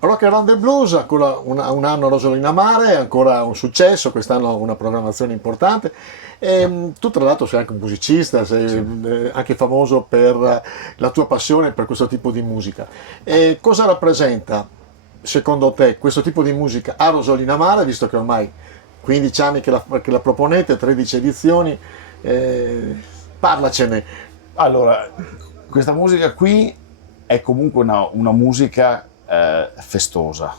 Rock and Roll Blues, ancora un anno Rosolina Mare, ancora un successo, quest'anno una programmazione importante. Tu tra l'altro sei anche un musicista, sei Sì. anche famoso per la tua passione per questo tipo di musica. Cosa rappresenta secondo te questo tipo di musica a Rosolina Mare, visto che ormai 15 anni che la proponete, 13 edizioni, eh, parlacene. Allora, questa musica qui è comunque una musica festosa.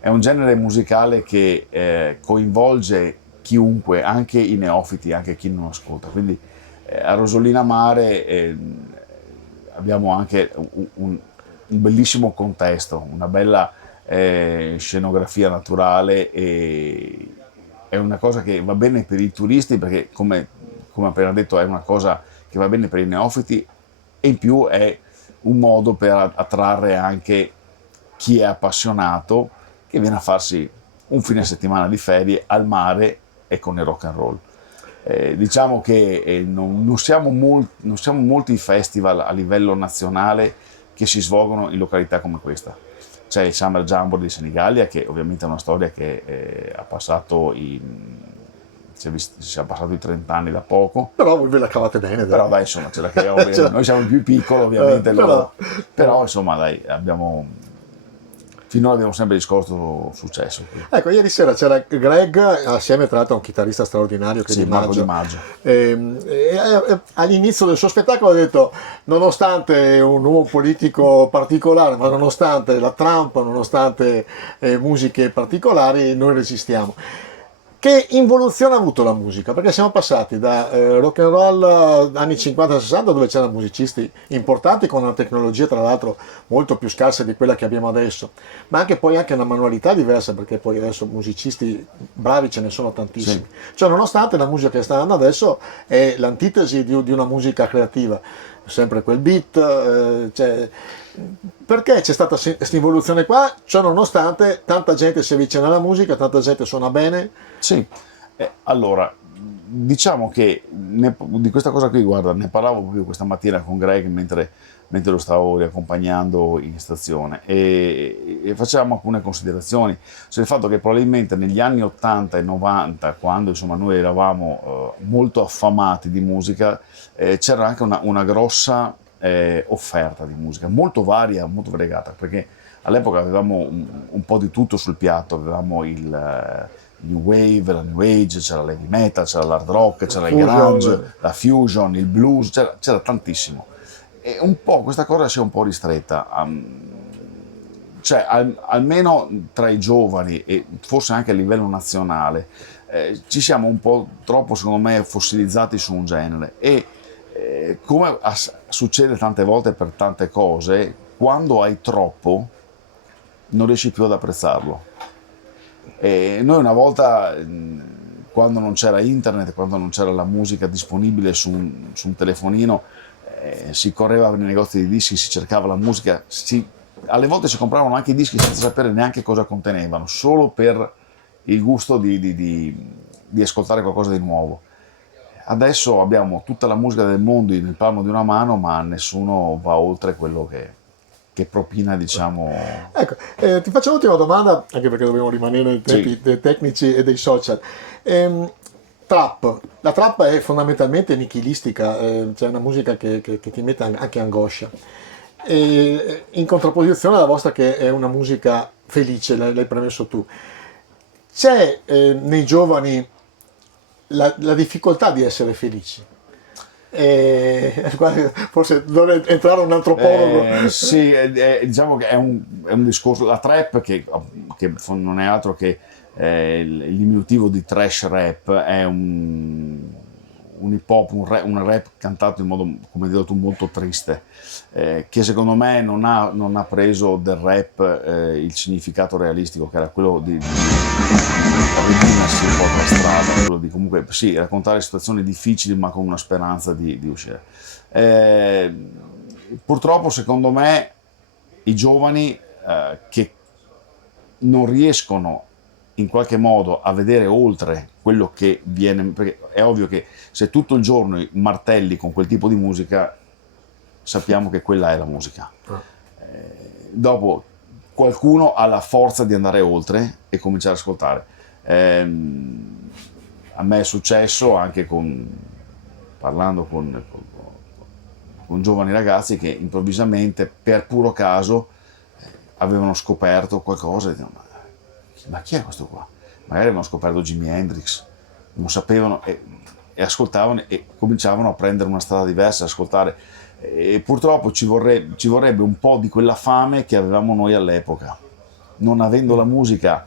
È un genere musicale che coinvolge chiunque, anche i neofiti, anche chi non ascolta. Quindi a Rosolina Mare abbiamo anche un bellissimo contesto, una bella scenografia naturale e è una cosa che va bene per i turisti perché, come appena detto, è una cosa che va bene per i neofiti e in più è un modo per attrarre anche chi è appassionato che viene a farsi un fine settimana di ferie al mare e con il rock and roll. Diciamo che non siamo molti i festival a livello nazionale che si svolgono in località come questa. C'è il Summer Jamboree di Senigallia, che ovviamente è una storia che ha passato si è passato i 30 anni da poco, Però voi ve la cavate bene, dai. però dai, insomma, ce la caviamo bene. Cioè, Noi siamo più piccoli, ovviamente, però, però insomma, dai, finora abbiamo sempre riscosso successo qui. ecco, ieri sera c'era Greg assieme tra l'altro a un chitarrista straordinario che è Sì, Di Marco Di Maggio. Maggio. All'inizio del suo spettacolo ha detto, nonostante un uomo politico particolare, ma nonostante la Trump, nonostante musiche particolari, noi resistiamo. Che involuzione ha avuto la musica? Perché siamo passati da rock and roll anni 50-60 dove c'erano musicisti importanti con una tecnologia tra l'altro molto più scarsa di quella che abbiamo adesso, ma anche poi anche una manualità diversa perché poi adesso musicisti bravi ce ne sono tantissimi. Sì. Cioè nonostante la musica che sta andando adesso è l'antitesi di una musica creativa, sempre quel beat, cioè, perché c'è stata questa involuzione qua? Cioè nonostante tanta gente si avvicina alla musica, tanta gente suona bene. Sì, allora, diciamo che di questa cosa qui, guarda, ne parlavo proprio questa mattina con Greg mentre lo stavo riaccompagnando in stazione e facevamo alcune considerazioni sul fatto che probabilmente negli anni 80 e 90, quando insomma noi eravamo molto affamati di musica, c'era anche una grossa offerta di musica, molto varia, molto variegata, perché all'epoca avevamo un po' di tutto sul piatto, avevamo il New Wave, la New Age, c'era l'heavy metal, c'era l'hard rock, c'era il grunge, Fusion. la fusion, il blues, c'era tantissimo. E un po' questa cosa si è un po' ristretta, cioè almeno tra i giovani e forse anche a livello nazionale ci siamo un po' troppo, secondo me, fossilizzati su un genere e come succede tante volte per tante cose, quando hai troppo non riesci più ad apprezzarlo. E noi una volta, quando non c'era internet, quando non c'era la musica disponibile su un telefonino, si correva nei negozi di dischi, si cercava la musica, alle volte si compravano anche i dischi senza sapere neanche cosa contenevano, solo per il gusto di ascoltare qualcosa di nuovo. Adesso abbiamo tutta la musica del mondo nel palmo di una mano, ma nessuno va oltre quello che propina, diciamo. Ecco, ti faccio un'ultima domanda, anche perché dobbiamo rimanere nei Sì, tempi dei tecnici e dei social. Trap. La trap è fondamentalmente nichilistica, c'è una musica che ti mette anche angoscia. In contrapposizione alla vostra che è una musica felice, l'hai premesso tu. C'è nei giovani la difficoltà di essere felici. Forse dovrei entrare un antropologo. Sì, diciamo che è un discorso, la trap che non è altro che il diminutivo di trash rap, è un hip hop, un rap cantato in modo, come hai detto tu, molto triste, che secondo me non ha preso del rap il significato realistico, che era quello di redimersi un po' per strada, quello di comunque sì, raccontare situazioni difficili ma con una speranza di uscire. Eh, Purtroppo, secondo me, i giovani che non riescono in qualche modo a vedere oltre quello che viene, perché è ovvio che se tutto il giorno martelli con quel tipo di musica, sappiamo che quella è la musica. Dopo qualcuno ha la forza di andare oltre e cominciare ad ascoltare. A me è successo anche parlando con giovani ragazzi che improvvisamente, per puro caso, avevano scoperto qualcosa e dicono, ma chi è questo qua? Magari avevano scoperto Jimi Hendrix, non sapevano e ascoltavano e cominciavano a prendere una strada diversa, ad ascoltare. E purtroppo ci vorrebbe un po' di quella fame che avevamo noi all'epoca. Non avendo la musica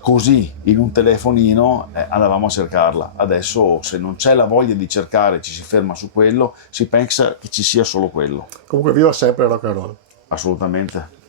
così in un telefonino, andavamo a cercarla. Adesso, se non c'è la voglia di cercare, ci si ferma su quello, si pensa che ci sia solo quello. Comunque viva sempre il rock and roll. Assolutamente.